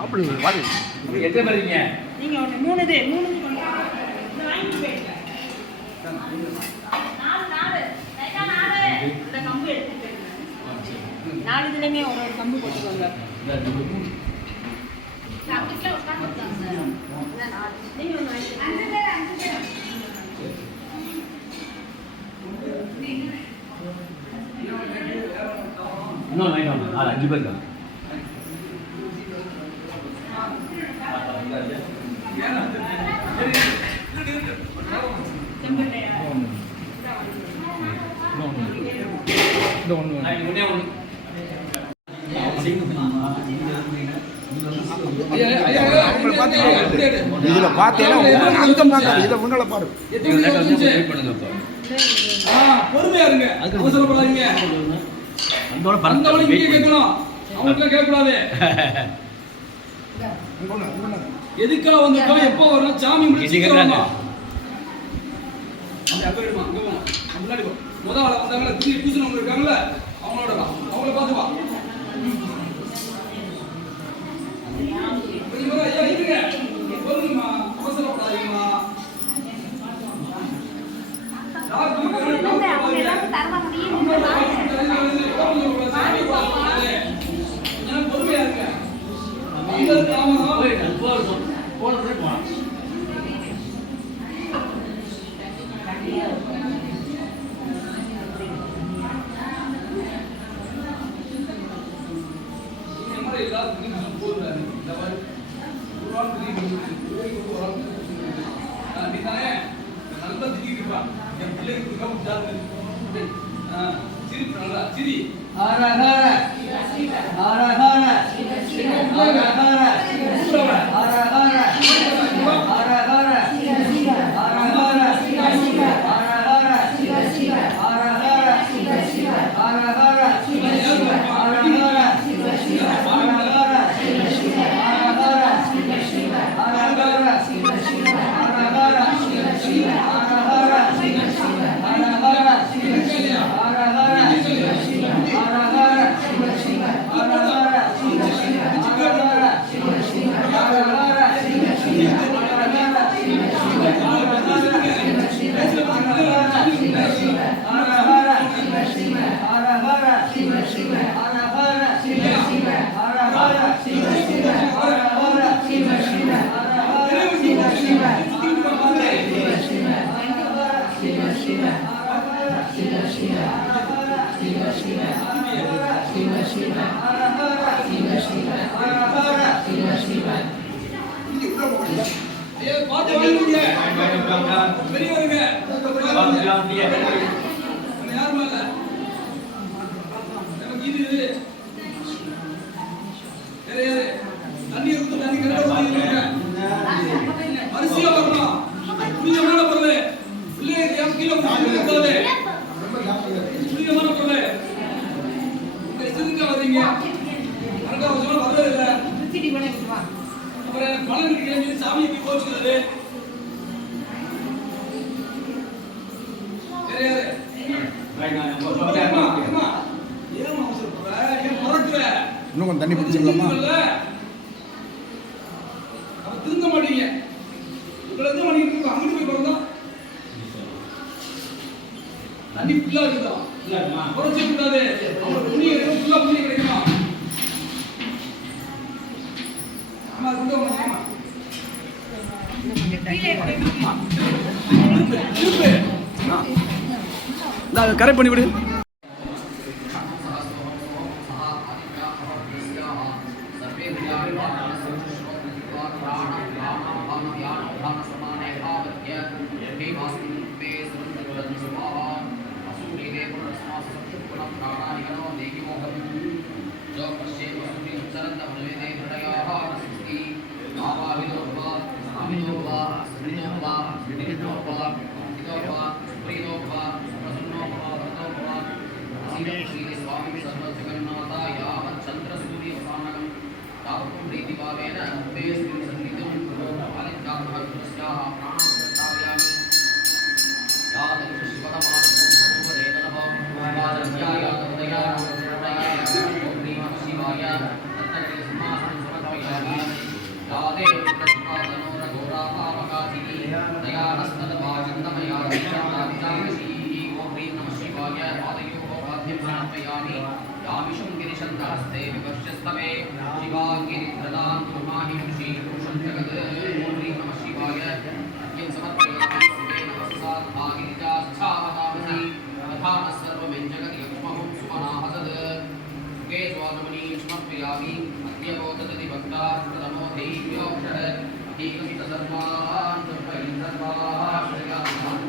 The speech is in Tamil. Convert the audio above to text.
அப்படி வாடி எத்தனை பேர் இருக்கீங்க? நீங்க ஒன்று மூணு நாலு இதுலையுமே ஒரு கம்பு போட்டுக்கோங்க. இன்னும் வாங்கிட்டு வாங்க. 5 பேர் தான். இதுல பாத்தீங்கன்னா அங்கம் தாங்க இதை உங்களை பாரு. பொறுமையா இருங்க, அவசரப்படாதீங்க. எதுக்காக வந்திருக்கோம், எப்போ வரும், சாமி முடிச்சுக்கிறோம். முன்னாடி முதல் ஆள வந்தாங்களா, திரும்பி பூசணவங்க இருக்காங்கல்ல, அவங்களோட அவங்கள பார்த்து வா. ஐயா இருங்க, பொறுங்கம்மா, அவசரப்படாதீங்கம்மா. பொறுமையா இருங்க. நல்லா திரிப்பா என் பிள்ளைக்கு சிரிப்பு நல்லா சிரி சாமிக்கு கோச்சுக்கிறது இன்னும் கொஞ்சம் தண்ணி பிடிச்சிக்கலாமா? திருந்த மாட்டீங்க. உங்களை எந்த பண்ணிட்டு அங்கிட்டு போய் பிறந்தா தண்ணி ஃபுல்லா இருக்குதா குறைச்சி கூடாது. புண்ணிய ஃபுல்லா புண்ணிய கிடைக்குமா? ஆமா இருந்தோம். கரெக்ட் பண்ணி விடு. शिवाय विशुंगिरिशन्तहस्ते विवर्षस्तवे शिवागिरिप्रदां कुर्माहि श्रीपुरुषं जगत् ॐ नमः शिवाय यं समर्पयामि शिवे नमस्सात् भागिरिजास्थावतामसि तथा न सर्वमें जगति यक्ष्महुं सुमनाहसद् के स्वानमनी समर्पयामि अद्यवोतति भक्ता प्रथमो देव्योक्षः एकमित सर्वान् सर्वान्